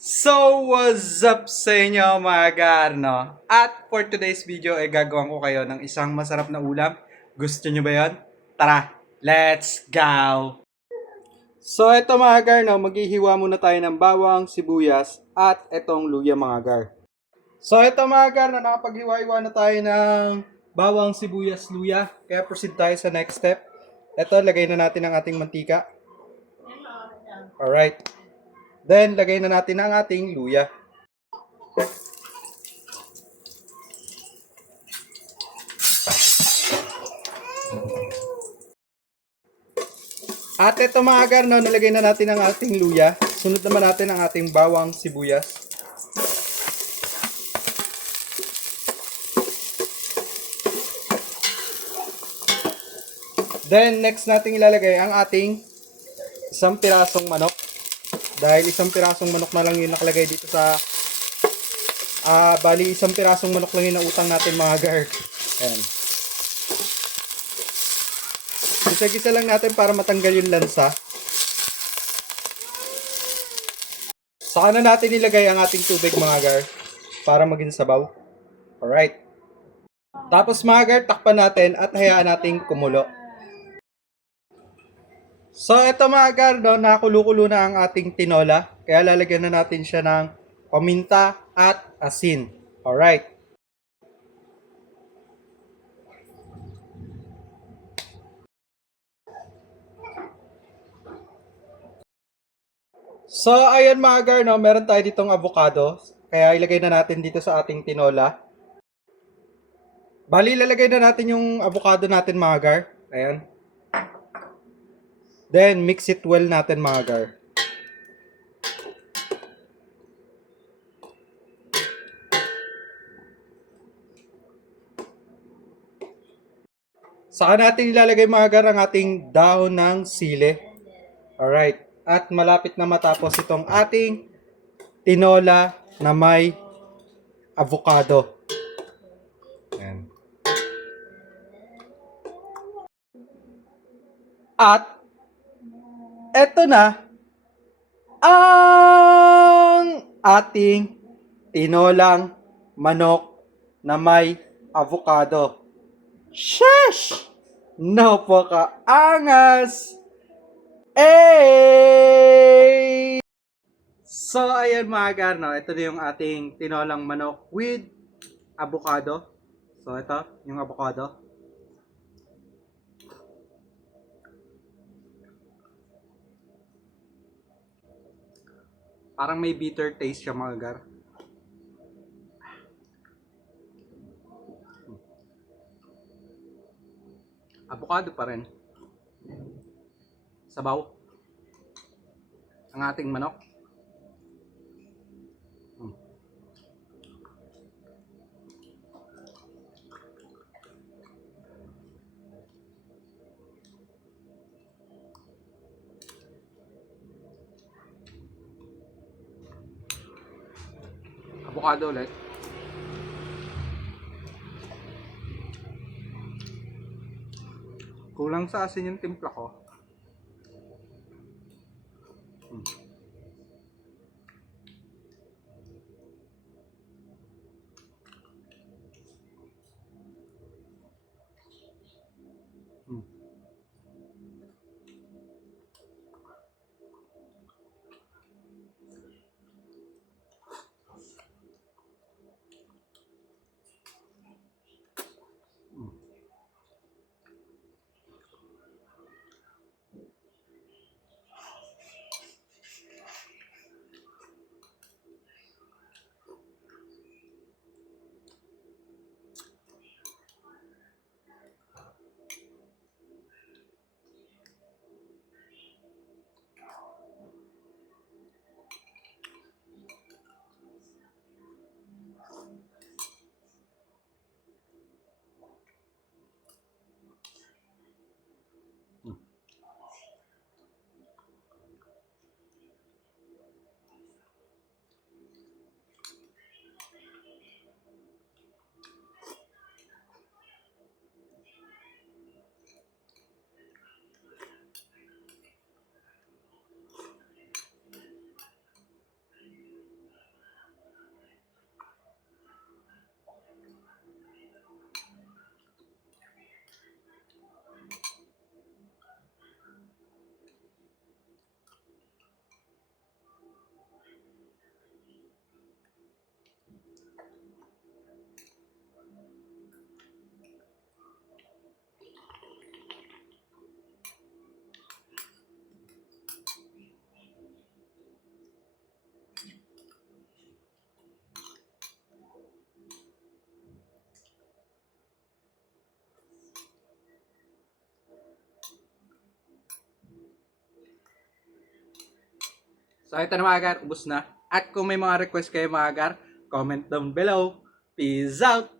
So, what's up sa inyo mga garno? At for today's video ay gagawin ko kayo ng isang masarap na ulam. Gusto nyo ba yon? Tara, let's go! So, ito mga garno, maghihiwa muna tayo ng bawang, sibuyas, at itong luya mga gar. So, ito mga garno, nakapaghiwa-hiwa na tayo ng bawang, sibuyas, luya. Kaya proceed tayo sa next step. Ito, lagay na natin ang ating mantika. Alright. Then, lagay na natin ang ating luya. At ito mga agar, no, nalagay na natin ang ating luya. Sunod naman natin ang ating bawang sibuyas. Then, next natin ilalagay ang ating isang pirasong manok. Dahil isang pirasong manok na lang yung nakalagay dito sa... bali, isang pirasong manok lang yung nautang natin mga agar. Ayan. Gisa-gisa lang natin para matanggal yung lansa. Saka na natin ilagay ang ating tubig mga agar para maging sabaw. Alright. Tapos mga agar, takpan natin at hayaan nating kumulo. So ito mga agar, no, nakulo-kulo na ang ating tinola. Kaya lalagyan na natin siya ng paminta at asin. Alright. So, ayan mga gar, no, meron tayo ditong avocado. Kaya ilagay na natin dito sa ating tinola. Bali, ilalagay na natin yung avocado natin mga gar. Ayan. Then, mix it well natin mga gar. Saka natin ilalagay mga gar ang ating dahon ng sili. Alright. At malapit na matapos itong ating tinola na may avocado. Ayan. At eto na ang ating tinolang manok na may avocado. Shush! Napaka-angas! Eh! So, ayan mga gar, no? Ito na yung ating tinolang manok with avocado. So, ito, yung avocado. Parang may bitter taste siya mga gar. Avocado pa rin. Sabaw. Ang ating manok. Avocado ulit. Kulang sa asin yung timpla ko. So ito na mga gar, ubos na. At kung may mga request kayo mga gar, comment down below. Peace out!